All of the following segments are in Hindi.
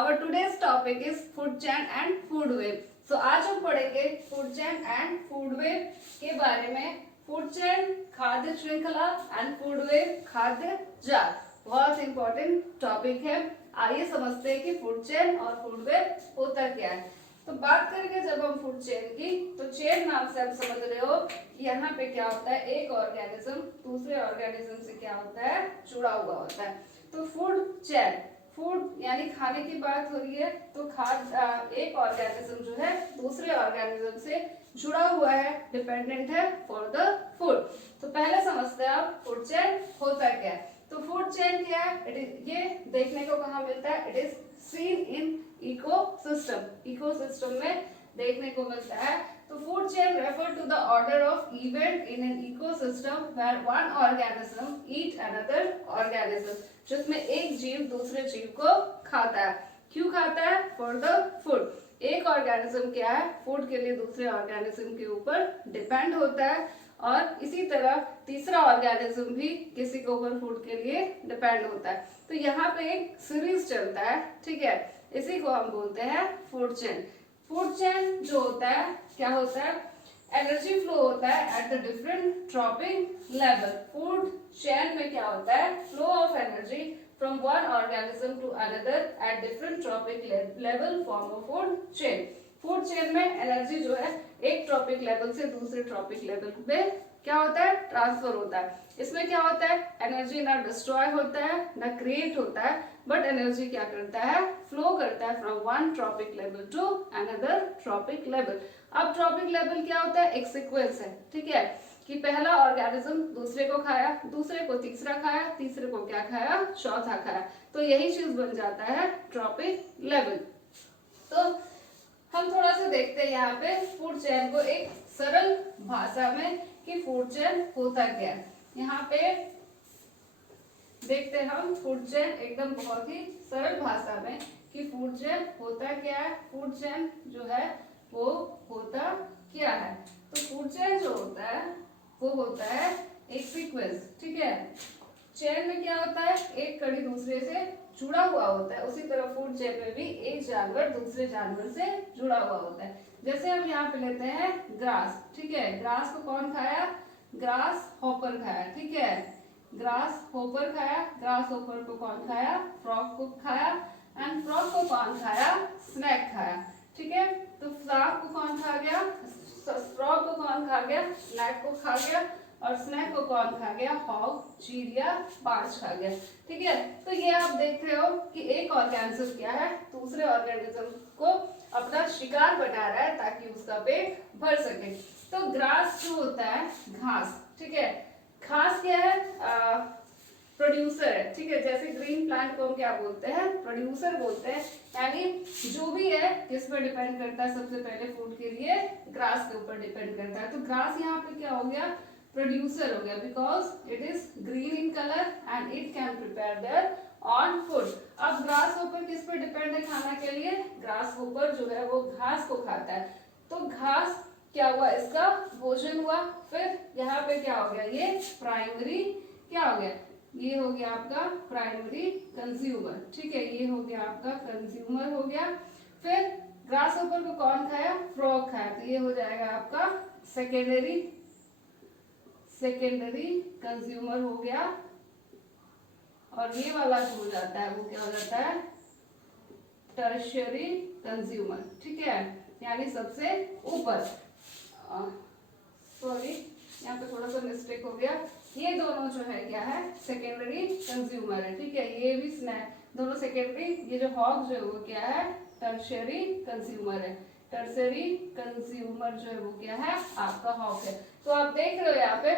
Our today's topic is food chain and food web. So आज हम पढ़ेंगे food chain and food web के बारे में. फूड चेन खाद्य श्रृंखला एंड फूड वेब खाद्य जाल. बहुत इंपॉर्टेंट टॉपिक है. आइए समझते हैं कि फूड चेन और फूड वेब होता क्या है. तो बात करेंगे जब हम फूड चेन की, तो चेन नाम से आप समझ रहे हो कि यहाँ पे क्या होता है, एक ऑर्गेनिज्म दूसरे ऑर्गेनिज्म से क्या होता है, जुड़ा हुआ होता है. तो फूड चेन, फूड यानी खाने की बात हो रही है, तो एक ऑर्गेनिज्म जो है दूसरे ऑर्गेनिज्म से जुड़ा हुआ है, डिपेंडेंट है फॉर द फूड. तो पहले समझते हैं आप फूड चेन होता क्या है. तो फूड चेन क्या है, ये देखने को कहाँ मिलता है, it is seen in ecosystem. Ecosystem में देखने को मिलता है. तो food chain refer to the order of event in an ecosystem where one organism eat another organism, जिसमें एक जीव दूसरे जीव को खाता है. क्यों खाता है? For the food. एक ऑर्गेनिज्म क्या है, फूड के लिए दूसरे ऑर्गेनिज्म के ऊपर डिपेंड होता है, और इसी तरह तीसरा ऑर्गेनिज्म भी किसी के ऊपर फूड के लिए डिपेंड होता है. तो यहाँ पे एक सीरीज चलता है, ठीक है, इसी को हम बोलते हैं फूड चेन. फूड चेन जो होता है, क्या होता है, एनर्जी फ्लो होता है at the different trophic level. Food chain में क्या होता है, flow of energy from one organism to another at different trophic level form of food chain. Food chain में एनर्जी जो है एक ट्रॉपिक लेवल से दूसरे ट्रॉपिक लेवल पे क्या होता है, ट्रांसफर होता है. इसमें क्या होता है, एनर्जी ना डिस्ट्रॉय होता है ना क्रिएट होता है, बट एनर्जी क्या करता है, फ्लो करता है from one trophic level to another trophic level. अब ट्रॉपिक लेवल क्या होता है, एक सीक्वेंस है, ठीक है, कि पहला ऑर्गेनिज्म दूसरे को खाया, दूसरे को तीसरा खाया, तीसरे को क्या खाया, चौथा खाया. तो यही चीज बन जाता है ट्रॉपिक लेवल. तो हम थोड़ा सा देखते हैं यहाँ पे फूड चेन को एक सरल भाषा में कि फूड चेन होता क्या है. यहाँ पे देखते हैं हम फूड चेन एकदम बहुत ही सरल भाषा में कि फूड चेन होता क्या है. फूड चेन जो है वो होता क्या है. तो फूड चेन जो होता है वो होता है एक सीक्वेंस, ठीक है. चेन में क्या होता है, एक कड़ी दूसरे से जुड़ा हुआ होता है. उसी तरह फूड चेन में भी एक जानवर दूसरे जानवर से जुड़ा हुआ होता है. जैसे हम यहाँ पे लेते हैं ग्रास, ठीक है. ग्रास को कौन खाया, ग्रास हॉपर खाया, ठीक है. ग्रास हॉपर खाया. ग्रास हॉपर को कौन खाया, फ्रॉग को खाया. एंड फ्रॉग को कौन खाया, स्नैक खाया, ठीक है. तो फ्रॉग को कौन खा गया, फ्रॉग को कौन खा गया, स्नैक को खा गया. और स्नैक को कौन खा गया, हॉग, चील या बाज खा गया, ठीक है. तो ये आप देख रहे हो कि एक ऑर्गेनिज्म क्या है, दूसरे ऑर्गेनिज्म को अपना शिकार बना रहा है ताकि उसका पेट भर सके. तो ग्रास जो होता है, घास, ठीक है. घास क्या है, प्रोड्यूसर है, ठीक है. जैसे ग्रीन प्लांट को हम क्या बोलते हैं, प्रोड्यूसर बोलते हैं. यानी जो भी है किस पर डिपेंड करता है, सबसे पहले फूड के लिए ग्रास के ऊपर डिपेंड करता है. तो ग्रास यहाँ पे क्या हो गया, प्रोड्यूसर हो गया, because it is green in colour and it can prepare their on food. अब ग्रास होपर किस पर डिपेंड है खाना के लिए, ग्रास होपर जो है वो घास को खाता है. तो घास क्या हुआ, इसका भोजन हुआ. फिर यहाँ पे क्या हो गया, ये प्राइमरी क्या हो गया, ये हो गया आपका प्राइमरी कंज्यूमर, ठीक है. ये हो गया आपका कंज्यूमर हो गया. फिर ग्रास होपर को कौन खाया, फ्रॉग खाया. तो ये हो जाएगा आपका सेकेंडरी कंज्यूमर हो गया. और ये वाला जो हो जाता है वो क्या हो जाता है, टर्शियरी कंज्यूमर, ठीक है. यानी सबसे ऊपर, सॉरी यहाँ पे थोड़ा सा मिस्टेक हो गया. ये दोनों जो है क्या है, सेकेंडरी कंज्यूमर है, ठीक है. ये भी स्नैक दोनों सेकेंडरी. ये जो हॉग जो है वो क्या है, टर्शियरी कंज्यूमर है. टर्शियरी कंज्यूमर जो है वो क्या है, आपका हॉग है. तो आप देख रहे हो यहाँ पे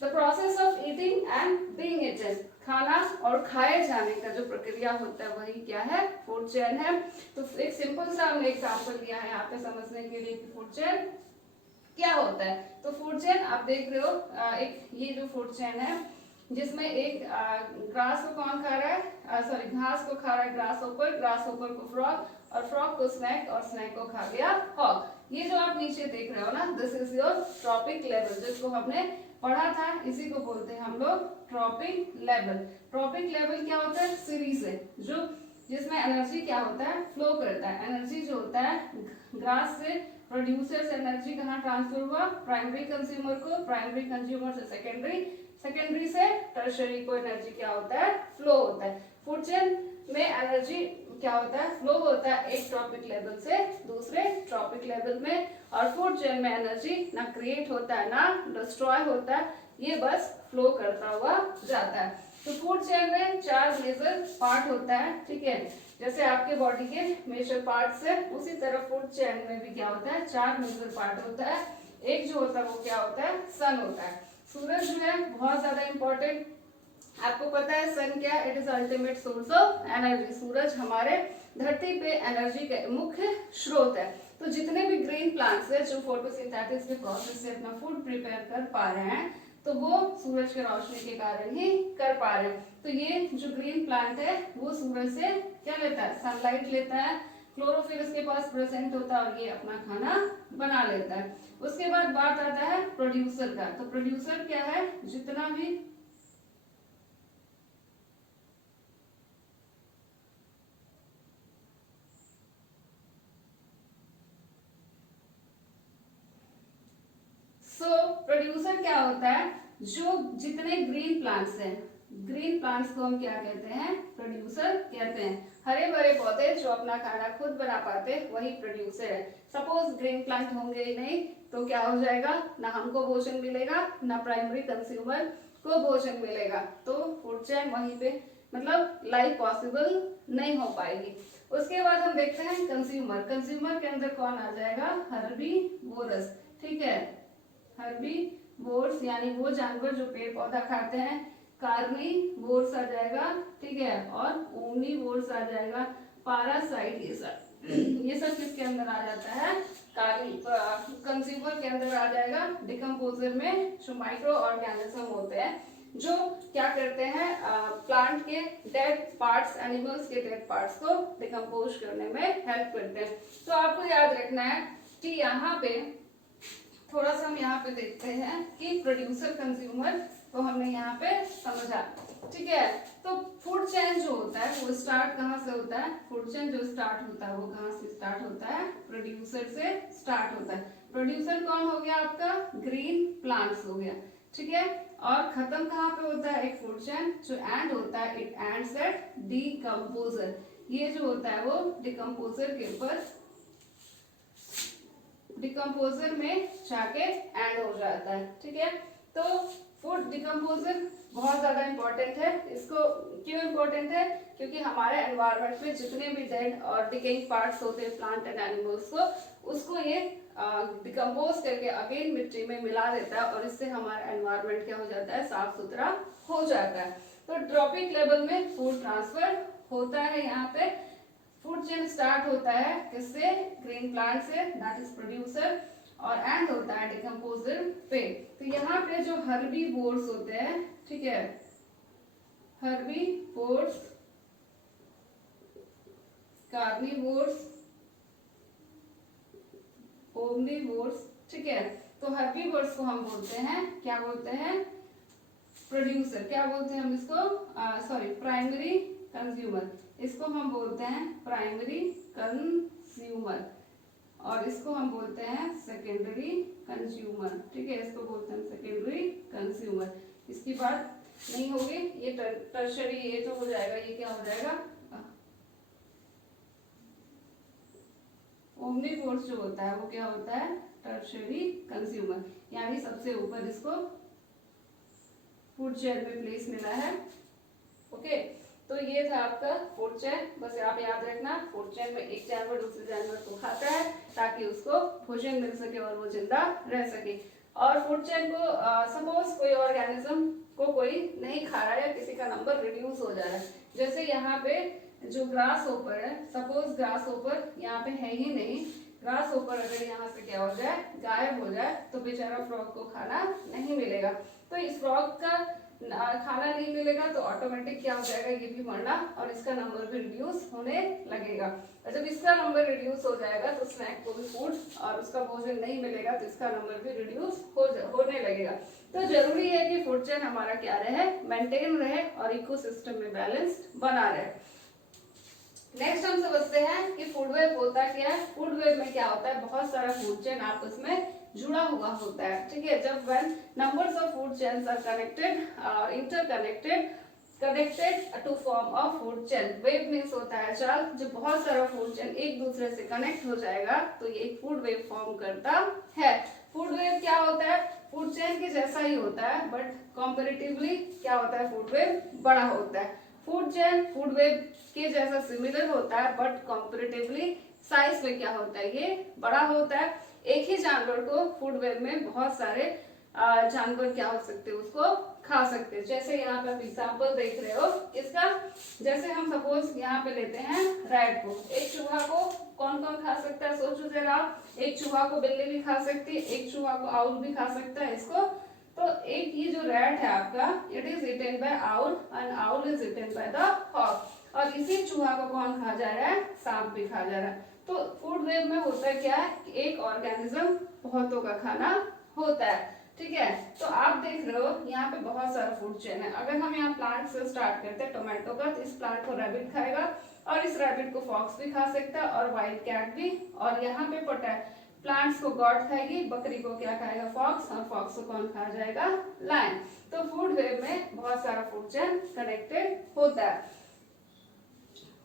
the process of eating and being eaten, खाना और खाए जाने का जो प्रक्रिया होता है वही क्या है, फूड चेन है. तो एक सिंपल सा हमने एग्जांपल लिया है यहाँ पे समझने के लिए कि फूड चेन क्या होता है. तो फूड चेन आप देख रहे हो, एक ये जो फूड चेन है जिसमें एक ग्रास को कौन खा रहा है, सॉरी घास को खा रहा है ग्रास होपर को फ्रॉग, और फ्रॉग को स्नैक, और स्नैक को खा गया हॉग. ये जो आप नीचे देख रहे हो ना, this is your trophic level, जिसको हमने पढ़ा था, इसी को बोलते हैं हम लोग ट्रॉपिक लेवल. ट्रॉपिक लेवल क्या होता है, सीरीज है जो जिसमें एनर्जी क्या होता है, फ्लो करता है। एनर्जी जो होता है ग्रास से प्रोड्यूसर से एनर्जी कहाँ ट्रांसफर हुआ, प्राइमरी कंज्यूमर को, प्राइमरी कंज्यूमर से सेकेंडरी, सेकेंडरी से टर्शरी को एनर्जी क्या होता है, फ्लो होता है। फूड चेन में एनर्जी क्या होता है, फ्लो होता है एक ट्रॉपिक लेवल से दूसरे ट्रॉपिक लेवल में। और फूड चेन में एनर्जी ना क्रिएट होता है ना डिस्ट्रॉय होता है, ये बस फ्लो करता हुआ जाता है। तो फूड चेन में 4 मेजर पार्ट होता है, ठीक है, जैसे आपके बॉडी के मेजर पार्ट्स है उसी तरह फूड चेन में भी क्या होता है, 4 मेजर पार्ट होता है। एक जो होता है वो क्या होता है, सन होता है। सूरज जो है बहुत ज्यादा इंपॉर्टेंट, आपको पता है सन क्या, it is ultimate source of energy. सूरज हमारे धरती पे एनर्जी का मुख्य स्रोत है। तो जितने भी ग्रीन प्लांट्स है जो फोटोसिंथेसिस के प्रोसेस से अपना फूड प्रिपेयर कर पा रहे हैं तो वो सूरज की रोशनी के कारण ही कर पा रहे हैं। तो ये जो ग्रीन प्लांट है वो सूरज से क्या लेता है, सनलाइट लेता है, क्लोरोफिल इसके पास प्रेजेंट होता है और ये अपना खाना बना लेता है। उसके बाद बात आता है प्रोड्यूसर का। तो प्रोड्यूसर क्या है, जितना भी प्रोड्यूसर क्या होता है, जो जितने ग्रीन प्लांट्स हैं, ग्रीन प्लांट्स को हम क्या कहते हैं, प्रोड्यूसर कहते हैं। हरे भरे पौधे जो अपना खाना खुद बना पाते वही प्रोड्यूसर है। सपोज ग्रीन प्लांट होंगे ही नहीं तो क्या हो जाएगा, ना हमको भोजन मिलेगा ना प्राइमरी कंज्यूमर को भोजन मिलेगा, तो फूड चेन वहीं पे मतलब लाइफ पॉसिबल नहीं हो पाएगी। उसके बाद हम देखते हैं कंज्यूमर। कंज्यूमर के अंदर कौन आ जाएगा, हर्बीवोरस, ठीक है, हर्बीवोर्स यानी वो जानवर जो पेड़ पौधा खाते हैं। कार्निवोर्स आ जाएगा, ठीक है, और ओमनीवोर्स आ जाएगा। पैरासाइट ये सब किसके अंदर आ जाता है, कंज्यूमर के अंदर आ जाएगा। डिकम्पोजर में जो माइक्रो ऑर्गेनिज्म होते हैं जो क्या करते हैं, प्लांट के डेड पार्ट्स, एनिमल्स के डेड पार्ट्स को डिकम्पोज करने में हेल्प करते हैं। तो आपको याद रखना है कि यहाँ पे थोड़ा सा हम यहाँ पे देखते हैं कि प्रोड्यूसर कंज्यूमर को हमने यहाँ पे समझा, ठीक है। तो फूड चेन जो होता है वो स्टार्ट कहाँ से होता है, फूड चेन जो स्टार्ट होता है वो कहाँ से स्टार्ट होता है, प्रोड्यूसर से स्टार्ट होता है। प्रोड्यूसर कौन हो गया आपका, ग्रीन प्लांट्स हो गया, ठीक है। और खत्म कहाँ पे होता है एक फूड चेन, जो एंड होता है, इट एंड्स एट डिकम्पोजर। ये जो होता है वो डिकम्पोजर के ऊपर, डिकम्पोजर में जाके एंड हो जाता है, ठीक है। तो फूड डिकम्पोजर बहुत ज्यादा इंपॉर्टेंट है। इसको क्यों इंपॉर्टेंट है, क्योंकि हमारे एनवायरनमेंट में जितने भी डेड और डिकेइंग पार्ट्स होते हैं प्लांट एंड एनिमल्स को, उसको ये डिकम्पोज करके अगेन मिट्टी में मिला देता है और इससे हमारा एनवायरनमेंट क्या हो जाता है, साफ सुथरा हो जाता है। तो ट्रॉपिक लेवल में फूड ट्रांसफर होता है। यहाँ पे फूड चेन स्टार्ट होता है किससे, ग्रीन प्लांट से, दैट इज प्रोड्यूसर, और एंड होता है डिकम्पोजर पे। तो यहाँ पे जो हर्बीवोर्स होते हैं, ठीक है, हर्बीवोर्स, कार्निवोर्स, ओमनीवोर्स, ठीक है। तो हर्बीवोर्स को हम बोलते हैं, क्या बोलते हैं, प्रोड्यूसर। क्या बोलते हैं हम इसको, सॉरी, प्राइमरी कंज्यूमर। इसको हम बोलते हैं प्राइमरी कंज्यूमर और इसको हम बोलते हैं सेकेंडरी कंज्यूमर, ठीक है, इसको बोलते हैं सेकेंडरी कंज्यूमर। इसकी बात नहीं होगी, ये टर्शरी, ये जो हो जाएगा ये क्या हो जाएगा, ओमनीवोर्स जो होता है वो क्या होता है, टर्शरी कंज्यूमर, यानी सबसे ऊपर इसको फूड चेन में प्लेस मिला है। ओके, तो ये था आपका फूड चेन। बस आप याद रखना, फूड चेन में एक जानवर दूसरे जानवर को खाता है ताकि उसको भोजन मिल सके और वो जिंदा रह सके। और फूड चेन को सपोज कोई ऑर्गेनिज्म को कोई नहीं खा रहा है या किसी का नंबर रिड्यूस हो जा रहा है, जैसे यहाँ पे जो ग्रास होपर है, सपोज ग्रास होपर यहाँ पे है ही नहीं, ग्रास होपर अगर यहाँ से क्या हो जाए, गायब हो जाए, तो बेचारा फ्रॉग को खाना नहीं मिलेगा। तो इस फ्रॉग का खाना नहीं मिलेगा तो ऑटोमेटिक क्या हो जाएगा, ये भी मरना और इसका नंबर भी रिड्यूस होने लगेगा। और जब इसका नंबर रिड्यूस हो जाएगा तो स्नैक को भी फूड और उसका भोजन नहीं मिलेगा तो इसका नंबर भी रिड्यूस होने लगेगा। तो जरूरी है कि फूड चेन हमारा क्या रहे, मेंटेन रहे और इकोसिस्टम में बैलेंस बना रहे। नेक्स्ट हम समझते हैं कि फूड वेब होता क्या है। फूड वेब में क्या होता है, बहुत सारा फूड चेन आपस में जुड़ा हुआ होता है, ठीक है। जब when numbers of food chains are connected, connected to form of food chain. Web means होता है जाल। जब बहुत सारा फूड चेन एक दूसरे से कनेक्ट हो जाएगा तो ये एक फूड वेब फॉर्म करता है। फूड वेब क्या होता है, फूड चेन के जैसा ही होता है, बट कंपैरेटिवली क्या होता है, फूड वेब बड़ा होता है। फूड चेन फूड वेब के जैसा सिमिलर होता है, बट कंपैरेटिवली साइज में क्या होता है, ये बड़ा होता है। एक ही जानवर को फूड वेब में बहुत सारे जानवर क्या हो सकते हैं, उसको खा सकते हैं। जैसे यहाँ पे आप एग्जाम्पल देख रहे हो इसका, जैसे हम सपोज यहाँ पे लेते हैं रैट को। एक चूहा को कौन कौन खा सकता है, सोचो जरा। एक चूहा को बिल्ली भी खा सकती है, एक चूहा को आउल भी खा सकता है इसको। तो एक ये जो रैट है आपका, it is eaten by owl and owl is eaten by the hawk. और इसी चूहा को कौन खा जा रहा है, सांप भी खा जा रहा है। तो फूड वेब में होता क्या है कि एक ऑर्गेनिज्म बहुतों का खाना होता है, ठीक है। तो आप देख रहे हो यहाँ पे बहुत सारा फूड चेन है। अगर हम यहाँ प्लांट से स्टार्ट करते हैं टोमेटो का, तो इस प्लांट को रैबिट खाएगा और इस रैबिट को फॉक्स भी खा सकता है और वाइल्ड कैट भी। और यहाँ पे प्लांट्स को गॉट खाएगी, बकरी को क्या खाएगा, फॉक्स, और फॉक्स को कौन खा जाएगा, लायन। तो फूड वेब में बहुत सारा फूड चेन कनेक्टेड होता है।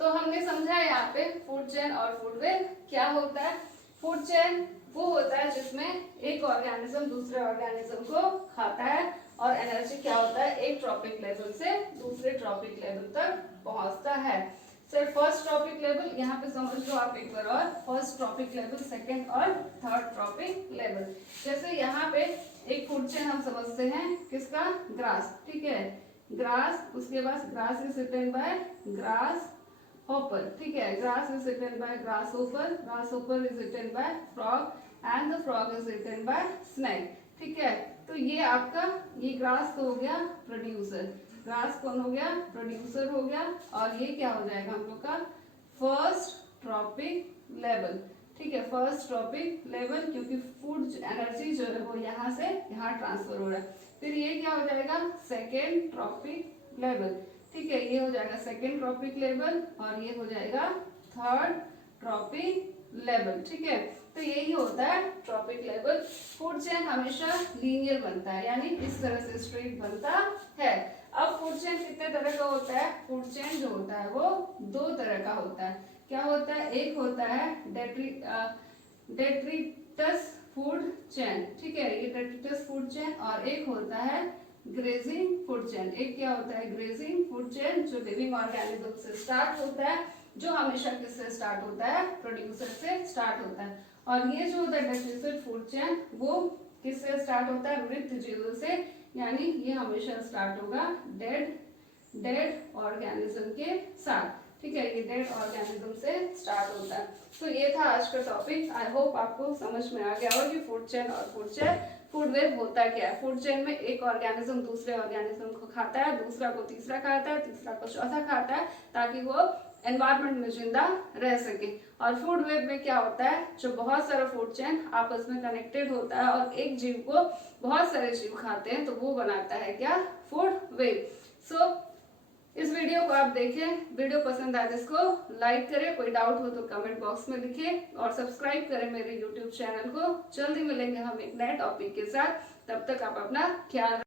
तो हमने समझा यहाँ पे फूड चेन और फूड वेब क्या होता है। फूड चेन वो होता है जिसमें एक ऑर्गेनिज्म दूसरे ऑर्गेनिज्म को खाता है और एनर्जी क्या होता है, एक ट्रॉपिक लेवल से दूसरे ट्रॉपिक लेवल तक पहुंचता है। सर फर्स्ट ट्रॉपिक लेवल यहाँ पे समझ लो आप एक बार और, फर्स्ट ट्रॉपिक लेवल, सेकंड और थर्ड ट्रॉपिक लेवल। जैसे यहाँ पे एक फूड चेन हम समझते हैं किसका, ग्रास, ठीक है। ग्रास, उसके बाद grass is eaten by grass hopper, ठीक है। grass is eaten by grasshopper, grasshopper is eaten by frog and the frog is eaten by snake, ठीक है। तो ये आपका ये ग्रास तो हो गया प्रोड्यूसर, ग्रास कौन हो गया, प्रोड्यूसर हो गया। और ये क्या हो जाएगा हम लोग का फर्स्ट ट्रॉपिक लेवल, ठीक है। फर्स्ट ट्रॉपिक लेवल, क्योंकि फूड एनर्जी जो है वो यहाँ से यहाँ ट्रांसफर हो रहा है। फिर ये क्या हो जाएगा सेकेंड ट्रॉपिक लेवल, ठीक है। ये हो जाएगा सेकेंड ट्रॉपिक लेवल और ये हो जाएगा थर्ड ट्रॉपिक लेवल, ठीक है। तो यही होता है ट्रॉपिक लेवल। फूड चेन हमेशा लीनियर बनता है, यानी इस तरह से स्ट्रेट बनता है। अब फूड चेन कितने तरह का होता है, फूड चेन जो होता है वो दो तरह का होता है। क्या होता है, एक होता है डेट्रिटस फूड चेन, ठीक है, ये डेट्रिटस फूड चेन। और एक होता है ग्रेजिंग फूड चेन। एक क्या होता है, ग्रेजिंग फूड चेन, जो लिविंग ऑर्गेनिज्म से स्टार्ट होता है, जो हमेशा किससे स्टार्ट होता है, प्रोड्यूसर से स्टार्ट होता है। और ये जो होता है डेट्रिटस फूड चेन, वो किससे स्टार्ट होता है, मृत जीवों से, यानी ये हमेशा स्टार्ट होगा डेड ऑर्गेनिज्म के साथ, ठीक है। ये डेड ऑर्गेनिज्म से स्टार्ट होता है। तो ये था आज का टॉपिक। आई होप आपको समझ में आ गया हो कि फूड चेन और फूड वेब होता क्या है। फूड चेन में एक ऑर्गेनिज्म दूसरे ऑर्गेनिज्म को खाता है, दूसरा को तीसरा खाता है, तीसरा को चौथा खाता है, ताकि वो एनवायरमेंट में जिंदा रह सके। और फूड वेब में क्या होता है, जो बहुत सारा फूड चेन आपस में कनेक्टेड होता है और एक जीव को बहुत सारे जीव खाते हैं, तो वो बनाता है क्या, फूड वेब। सो इस वीडियो को आप देखें, वीडियो पसंद आए तो इसको लाइक करें, कोई डाउट हो तो कमेंट बॉक्स में लिखें और सब्सक्राइब करें मेरे यूट्यूब चैनल को। जल्दी मिलेंगे हम एक नए टॉपिक के साथ, तब तक आप अपना ख्याल